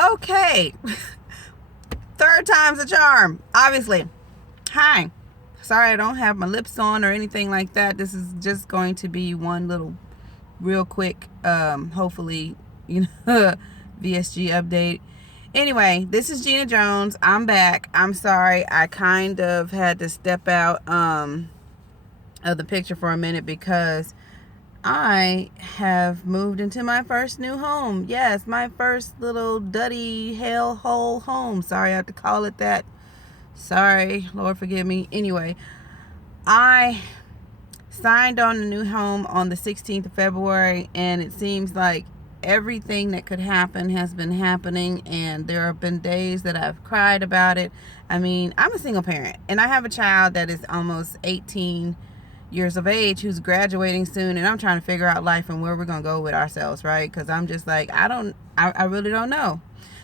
Okay. Third time's a charm, obviously. Hi. Sorry I don't have my lips on or anything like that. This is just going to be one little real quick, hopefully, VSG update. Anyway, this is Gina Jones. I'm back. I'm sorry. I kind of had to step out of the picture for a minute because I have moved into my first new home. Yes, my first little duddy hellhole home. Sorry I have to call it that. Sorry, Lord forgive me. Anyway, I signed on the new home on the 16th of February, and it seems like everything that could happen has been happening, and there have been days that I've cried about it. I mean, I'm a single parent, and I have a child that is almost 18 years of age who's graduating soon, and I'm trying to figure out life and where we're gonna go with ourselves, right? Because I'm just like, I really don't know.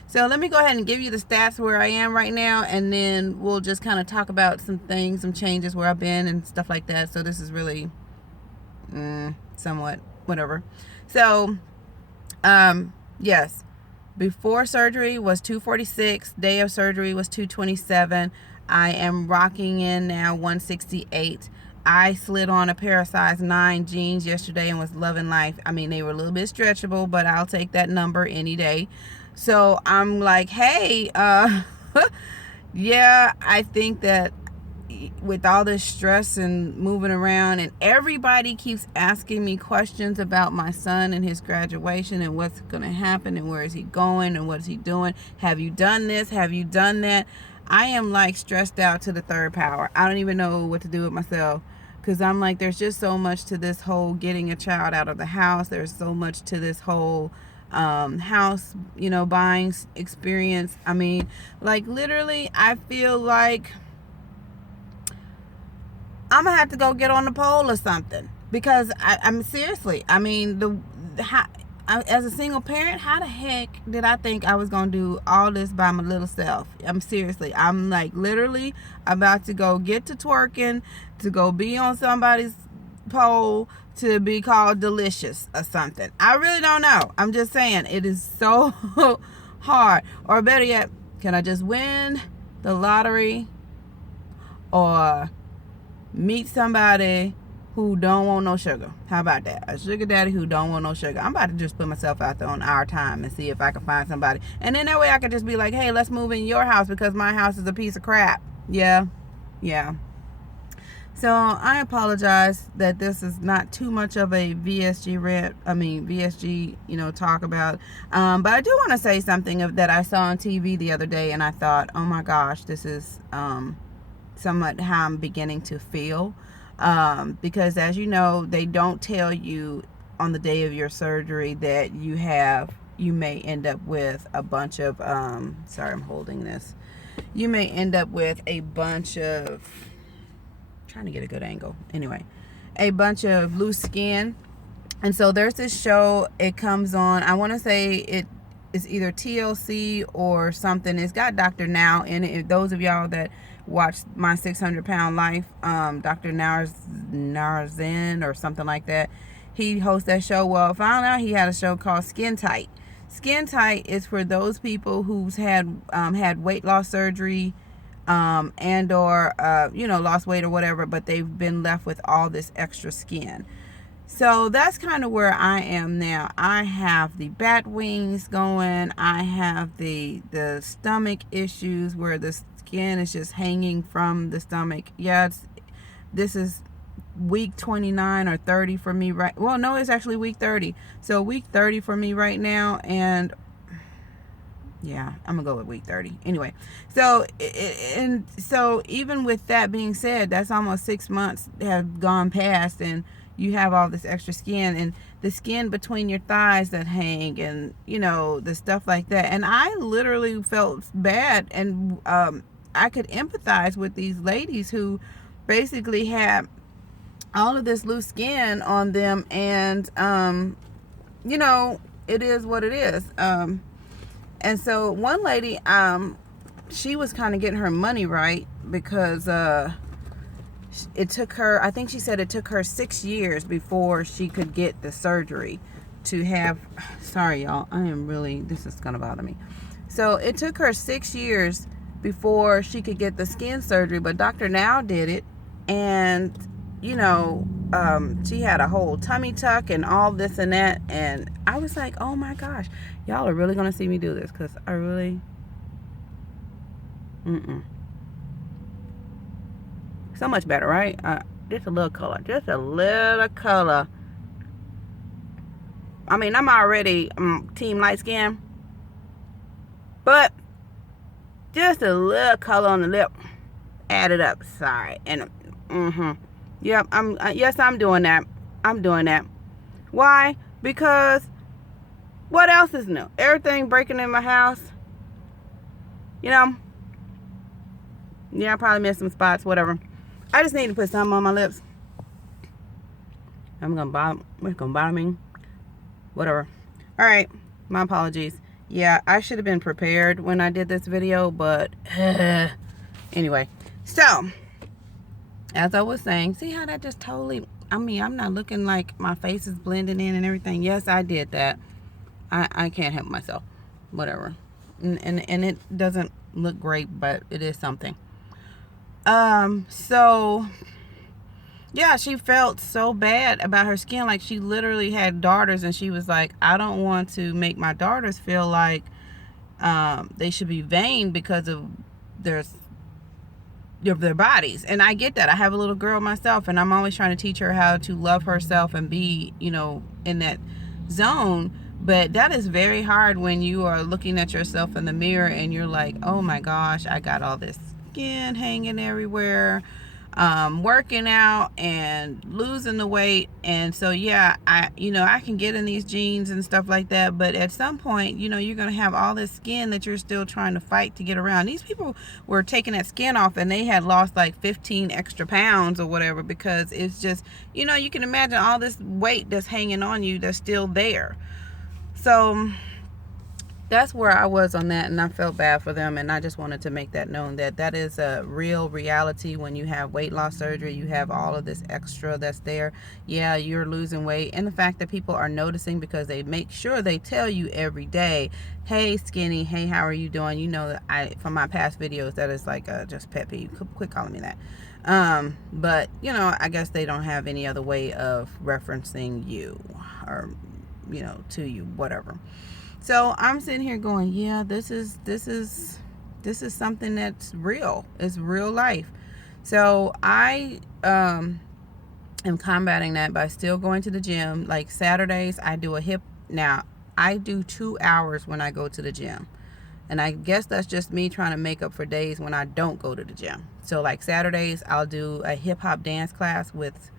So let me go ahead and give you the stats where I am right now, and then we'll just kind of talk about some things, some changes where I've been and stuff like that. So this is really somewhat whatever. So yes, before surgery was 246, day of surgery was 227. I am rocking in now 168. I slid on a pair of size 9 jeans yesterday and was loving life. I mean, they were a little bit stretchable, but I'll take that number any day. So I'm like, hey, yeah, I think that with all this stress and moving around, and everybody keeps asking me questions about my son and his graduation and what's going to happen and where is he going and what is he doing. Have you done this? Have you done that? I am like stressed out to the third power. I don't even know what to do with myself. Because I'm like, there's just so much to this whole getting a child out of the house. There's so much to this whole house, buying experience. I mean, like literally, I feel like I'm going to have to go get on the pole or something. Because I'm seriously, I mean, as a single parent, how the heck did I think I was going to do all this by my little self? I'm like literally about to go get to twerking, to go be on somebody's pole, to be called delicious or something. I really don't know. I'm just saying, it is so hard. Or better yet, can I just win the lottery or meet somebody who don't want no sugar? How about that? A sugar daddy who don't want no sugar. I'm about to just put myself out there on our time and see if I can find somebody. And then that way I could just be like, hey, let's move in your house because my house is a piece of crap. Yeah. So I apologize that this is not too much of a VSG talk about. But I do want to say something that I saw on TV the other day, and I thought, oh my gosh, this is somewhat how I'm beginning to feel. Because as you know, they don't tell you on the day of your surgery that you may end up with a bunch of, sorry, I'm holding this. You may end up with a bunch of, trying to get a good angle. Anyway, a bunch of loose skin. And so there's this show, it comes on, I want to say it is either TLC or something. It's got Dr. Now in it. Those of y'all that watch My 600-Pound Life, Dr. Narzen or something like that, he hosts that show. Well, I found out he had a show called Skin Tight. Skin Tight is for those people who's had weight loss surgery and or lost weight or whatever, but they've been left with all this extra skin. So that's kind of where I am now. I have the bat wings going. I have the stomach issues where the skin is just hanging from the stomach. Yeah, this is week 29 or 30 for me right. Well, no, it's actually week 30. So week 30 for me right now, and yeah, I'm gonna go with week 30 anyway. So so even with that being said, that's almost 6 months have gone past, and you have all this extra skin, and the skin between your thighs that hang, and the stuff like that. And I literally felt bad, and I could empathize with these ladies who basically have all of this loose skin on them, and it is what it is. And so one lady, she was kind of getting her money right because it took her, I think she said it took her 6 years before she could get the surgery to have, sorry y'all, this is gonna bother me, So it took her 6 years before she could get the skin surgery, but Dr. Now did it, and you know, she had a whole tummy tuck and all this and that, and I was like, oh my gosh, y'all are really gonna see me do this, because I really, so much better, right? Just a little color, just a little color. I mean, I'm already team light skin, but just a little color on the lip, add it up. Sorry, and yep, yes, I'm doing that. I'm doing that. Why? Because what else is new? Everything breaking in my house. You know. Yeah, I probably missed some spots. Whatever. I just need to put something on my lips. It's gonna bother me. Whatever. All right. My apologies. Yeah, I should have been prepared when I did this video, but anyway. So, as I was saying, see how that just totally, I mean, I'm not looking like my face is blending in and everything. Yes, I did that. I can't help myself. Whatever. And it doesn't look great, but it is something. So yeah, she felt so bad about her skin. Like, she literally had daughters, and she was like, I don't want to make my daughters feel like they should be vain because of their bodies. And I get that. I have a little girl myself, and I'm always trying to teach her how to love herself and be, you know, in that zone. But that is very hard when you are looking at yourself in the mirror and you're like, oh my gosh, I got all this skin hanging everywhere, working out and losing the weight. And so yeah, I can get in these jeans and stuff like that, but at some point, you know, you're gonna have all this skin that you're still trying to fight to get around. These people were taking that skin off, and they had lost like 15 extra pounds or whatever, because it's just, you know, you can imagine all this weight that's hanging on you that's still there. So that's where I was on that, and I felt bad for them, and I just wanted to make that known that that is a real reality. When you have weight loss surgery, you have all of this extra that's there. Yeah, you're losing weight, and the fact that people are noticing, because they make sure they tell you every day, hey skinny, hey, how are you doing? You know that from my past videos, that is like just pet peeve. Quit calling me that. But you know, I guess they don't have any other way of referencing you, or you know, to you, whatever. So I'm sitting here going, yeah, this is something that's real. It's real life. So I am combating that by still going to the gym. Like Saturdays, I do a hip. Now, I do 2 hours when I go to the gym. And I guess that's just me trying to make up for days when I don't go to the gym. So like Saturdays, I'll do a hip hop dance class with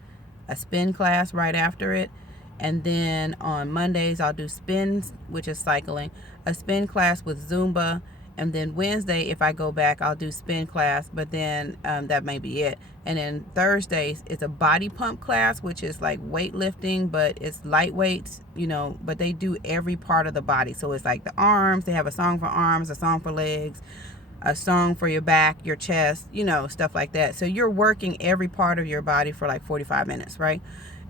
a spin class right after it. And then on Mondays, I'll do spins, which is cycling, a spin class with Zumba. And then Wednesday, if I go back, I'll do spin class, but then that may be it. And then Thursdays, it's a body pump class, which is like weightlifting, but it's light weights, you know, but they do every part of the body. So it's like the arms, they have a song for arms, a song for legs, a song for your back, your chest, you know, stuff like that. So you're working every part of your body for like 45 minutes, right?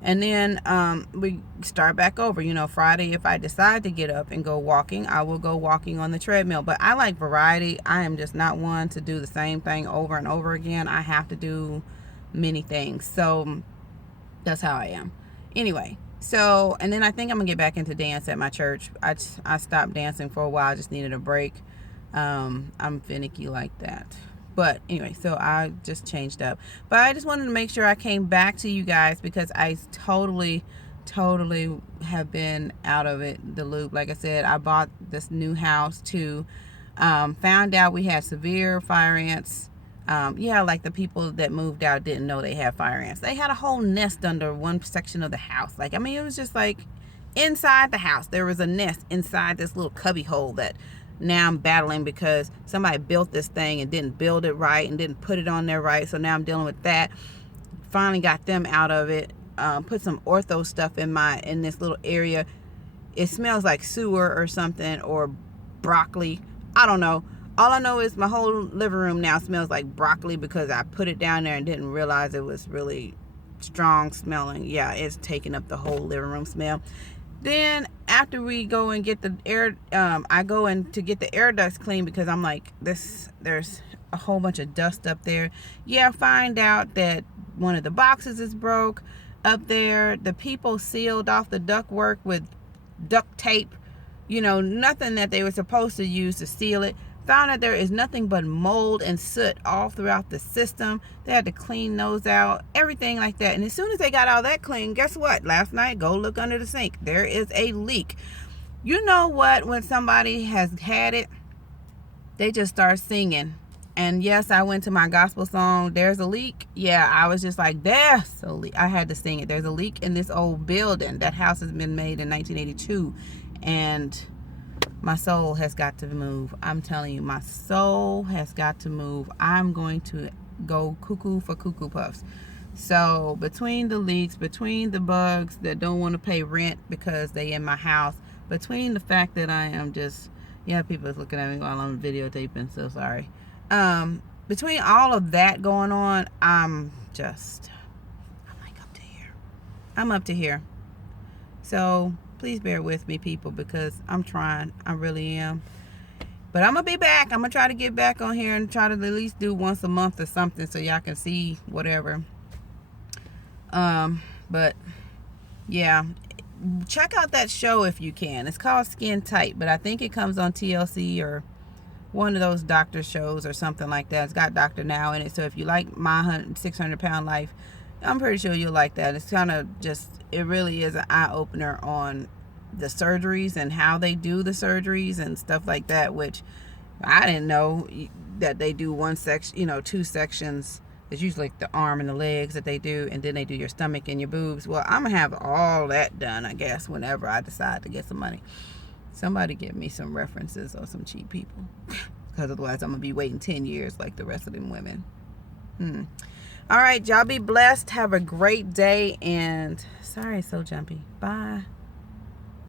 And then we start back over. You know, Friday, if I decide to get up and go walking, I will go walking on the treadmill. But I like variety. I am just not one to do the same thing over and over again. I have to do many things. So that's how I am. Anyway, so, and then I think I'm going to get back into dance at my church. I stopped dancing for a while. I just needed a break. I'm finicky like that. But anyway, so I just changed up. But I just wanted to make sure I came back to you guys, because I totally have been out of the loop. Like I said, I bought this new house too. Found out we had severe fire ants. Yeah, like the people that moved out didn't know they had fire ants. They had a whole nest under one section of the house. Like, I mean, it was just like inside the house. There was a nest inside this little cubby hole that now I'm battling, because somebody built this thing and didn't build it right and didn't put it on there right. So now I'm dealing with that. Finally got them out of it. Put some ortho stuff in this little area. It smells like sewer or something, or broccoli. I don't know. All I know is my whole living room now smells like broccoli, because I put it down there and didn't realize it was really strong smelling. Yeah, it's taking up the whole living room smell. Then after we go and get the air, I go in to get the air ducts clean because I'm like, there's a whole bunch of dust up there. Yeah, find out that one of the boxes is broke up there. The people sealed off the ductwork with duct tape, you know, nothing that they were supposed to use to seal it. Found out there is nothing but mold and soot all throughout the system. They had to clean those out, everything like that. And as soon as they got all that clean, guess what? Last night, go look under the sink. There is a leak. You know what? When somebody has had it, they just start singing. And yes, I went to my gospel song, There's a Leak. Yeah, I was just like, there's a leak. I had to sing it. There's a leak in this old building. That house has been made in 1982. And my soul has got to move. I'm telling you, my soul has got to move. I'm going to go cuckoo for Cuckoo Puffs. So between the leaks, between the bugs that don't want to pay rent because they in my house, between the fact that I am just, yeah, people is looking at me while I'm videotaping, so sorry. Between all of that going on, I'm like up to here. I'm up to here. So please bear with me, people, because I'm trying. I really am. But I'm going to be back. I'm going to try to get back on here and try to at least do once a month or something so y'all can see whatever. But yeah, check out that show if you can. It's called Skin Tight, but I think it comes on TLC or one of those doctor shows or something like that. It's got Dr. Now in it. So if you like My 600 Pound Life, I'm pretty sure you'll like that. It's kind of just, it really is an eye-opener on the surgeries and how they do the surgeries and stuff like that, which I didn't know that they do one section, you know, two sections. It's usually like the arm and the legs that they do, and then they do your stomach and your boobs. Well, I'm going to have all that done, I guess, whenever I decide to get some money. Somebody give me some references or some cheap people, because otherwise I'm going to be waiting 10 years like the rest of them women. All right, y'all be blessed. Have a great day. And sorry, so jumpy. Bye.